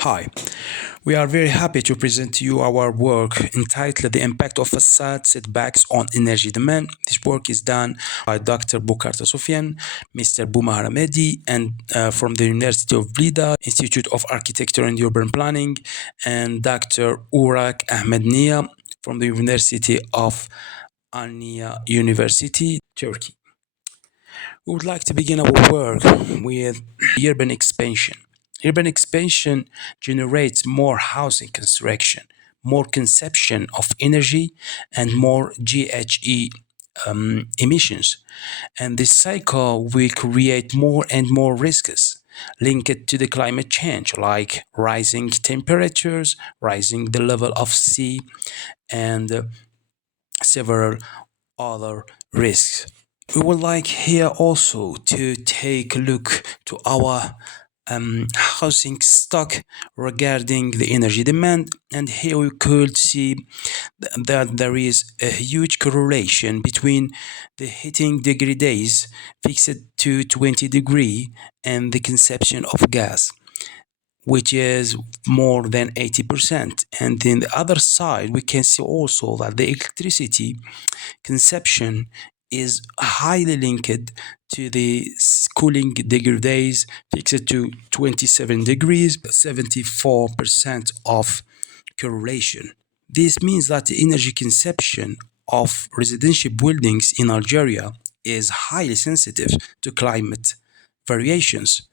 Hi, we are very happy to present to you our work entitled The Impact of Facade Setbacks on Energy Demand. This work is done by Dr. Bukarta Sofyan, Mr. Boumar Hamedi, and from the University of Blida, Institute of Architecture and Urban Planning, and Dr. Urak Ahmed Nia from the University of Anya University, Turkey. We would like to begin our work with urban expansion. Urban expansion generates more housing construction, more consumption of energy, and more GHG emissions. And this cycle will create more and more risks linked to the climate change, like rising temperatures, rising the level of sea, and several other risks. We would like here also to take a look to our housing stock regarding the energy demand, and here we could see that there is a huge correlation between the heating degree days fixed to 20 degree and the consumption of gas, which is more than 80%. And in the other side, we can see also that the electricity consumption is highly linked to the cooling degree days fixed to 27 degrees, 74% of correlation. This means that the energy consumption of residential buildings in Algeria is highly sensitive to climate variations,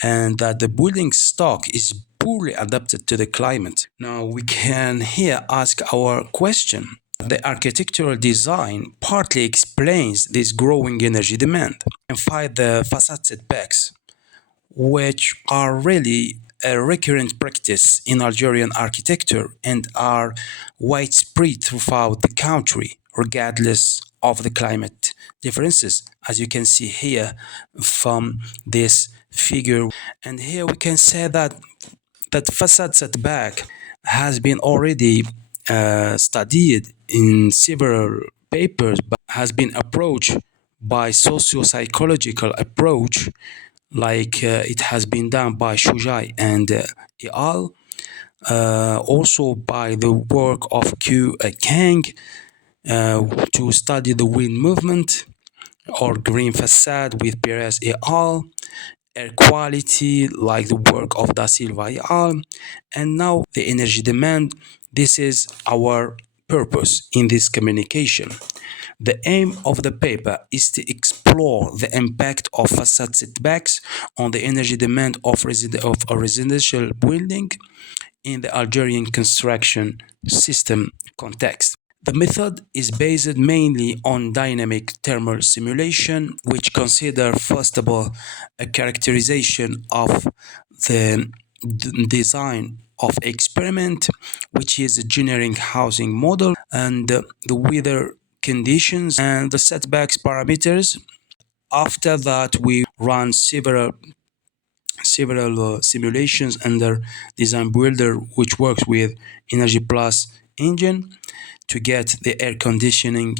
and that the building stock is poorly adapted to the climate. Now we can here ask our question. The architectural design partly explains this growing energy demand and find the facade setbacks, which are really a recurrent practice in Algerian architecture and are widespread throughout the country, regardless of the climate differences, as you can see here from this figure. And here we can say that facade setback has been already studied in several papers, but has been approached by socio-psychological approach, like it has been done by Shujai and Ial, also by the work of Q. Kang to study the wind movement or green facade with Perez et al., air quality like the work of Da Silva et al., and now the energy demand. This is our purpose in this communication. The aim of the paper is to explore the impact of facade setbacks on the energy demand of a residential building in the Algerian construction system context. The method is based mainly on dynamic thermal simulation, which consider first of all a characterization of the design of experiment, which is a generating housing model, and the weather conditions and the setbacks parameters. After that, we run several simulations under Design Builder, which works with Energy Plus engine to get the air conditioning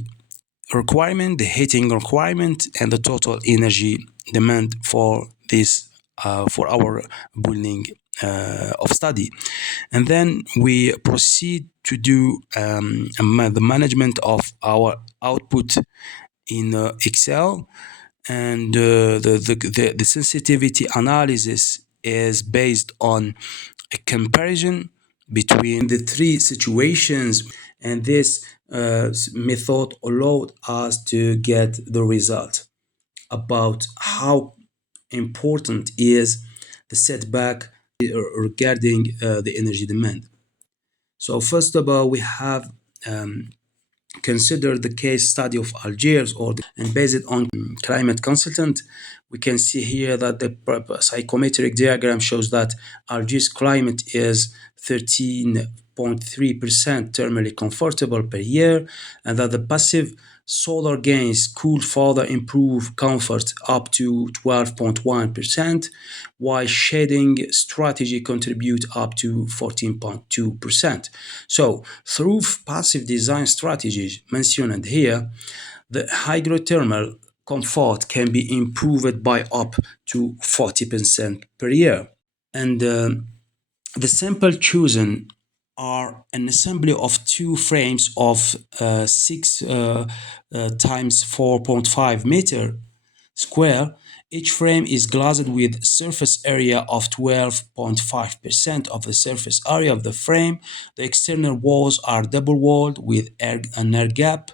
requirement, the heating requirement, and the total energy demand for this for our building of study. And then we proceed to do the management of our output in Excel, and the sensitivity analysis is based on a comparison between the three situations, and this method allowed us to get the result about how important is the setback regarding the energy demand. So first of all, we have consider the case study of Algiers, and based on climate consultant, we can see here that the psychometric diagram shows that Algiers climate is 13.3% thermally comfortable per year, and that the passive solar gains could further improve comfort up to 12.1%, while shading strategy contribute up to 14.2%. So through passive design strategies mentioned here, the hydrothermal comfort can be improved by up to 40% per year. And The sample chosen are an assembly of two frames of 6 times 4.5 meter square. Each frame is glazed with surface area of 12.5% of the surface area of the frame. The external walls are double walled with an air gap.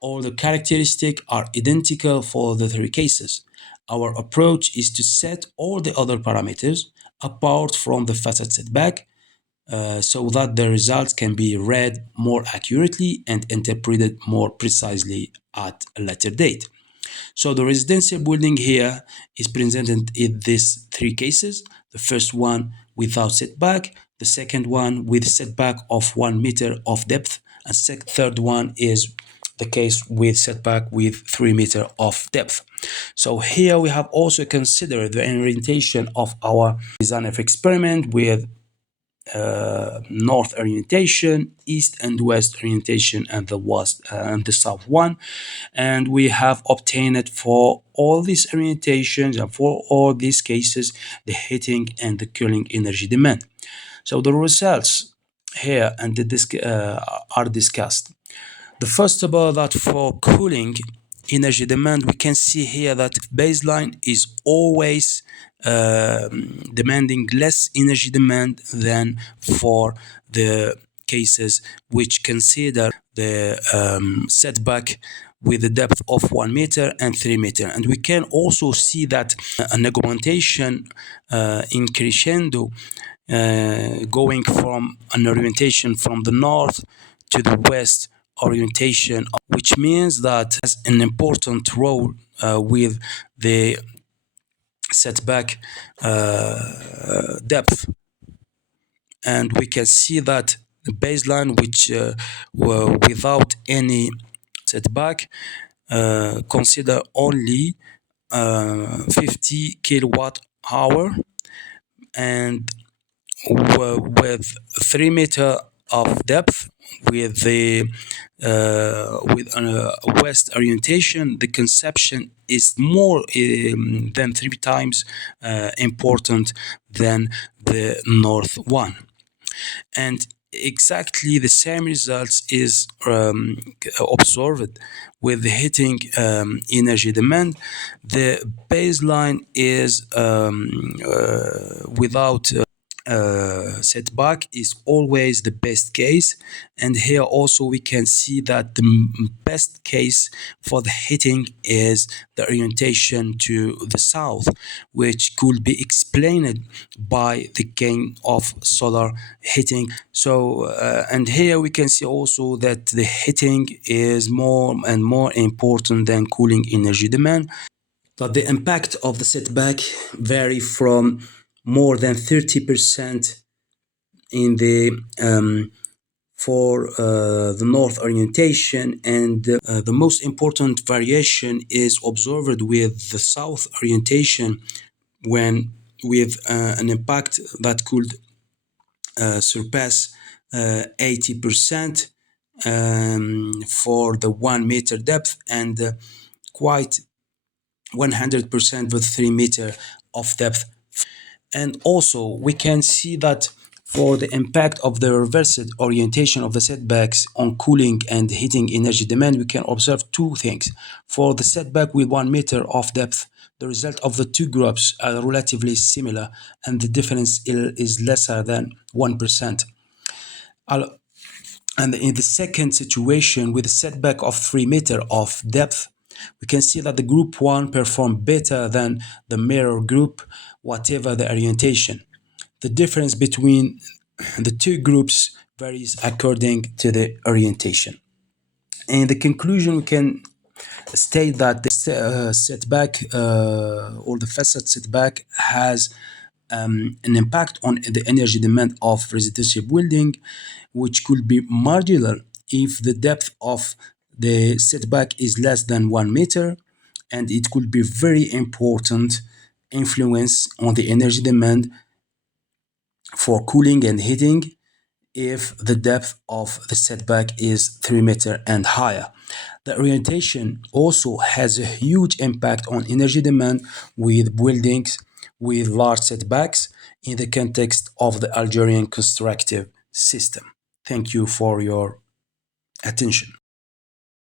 All the characteristics are identical for the three cases. Our approach is to set all the other parameters apart from the facade setback so that the results can be read more accurately and interpreted more precisely at a later date. So the residential building here is presented in these three cases. The first one without setback, the second one with setback of 1 meter of depth, and third one is the case with setback with 3 meter of depth. So here we have also considered the orientation of our design of experiment with north orientation, east and west orientation, and the west and the south one. And we have obtained for all these orientations and for all these cases the heating and the cooling energy demand. So the results here and are discussed. The first of all, that for cooling energy demand, we can see here that baseline is always demanding less energy demand than for the cases which consider the setback with a depth of 1 meter and 3 meter. And we can also see that an augmentation in crescendo going from an orientation from the north to the west orientation, which means that has an important role with the setback depth. And we can see that the baseline, which were without any setback, consider only 50 kilowatt hour, and with 3 meter of depth with the with west orientation, the conception is more than 3 times important than the north one. And exactly the same results is observed with the heating energy demand. The baseline is without setback is always the best case. And here also we can see that the best case for the heating is the orientation to the south, which could be explained by the gain of solar heating. So and here we can see also that the heating is more and more important than cooling energy demand, that the impact of the setback vary from more than 30% in the for the north orientation, and the most important variation is observed with the south orientation, when with an impact that could surpass 80% for the 1 meter depth, and quite 100% with 3 meter of depth. And also we can see that for the impact of the reversed orientation of the setbacks on cooling and heating energy demand, we can observe two things. For the setback with 1 meter of depth, the result of the two groups are relatively similar, and the difference is lesser than 1%. And in the second situation, with a setback of 3 meter of depth, we can see that the group 1 performed better than the mirror group, whatever the orientation. The difference between the two groups varies according to the orientation. In the conclusion, we can state that the setback or the facade setback has an impact on the energy demand of residential building, which could be marginal if the depth of the setback is less than 1 meter, and it could be very important influence on the energy demand for cooling and heating if the depth of the setback is 3 meter and higher. The orientation also has a huge impact on energy demand with buildings with large setbacks in the context of the Algerian constructive system. Thank you for your attention.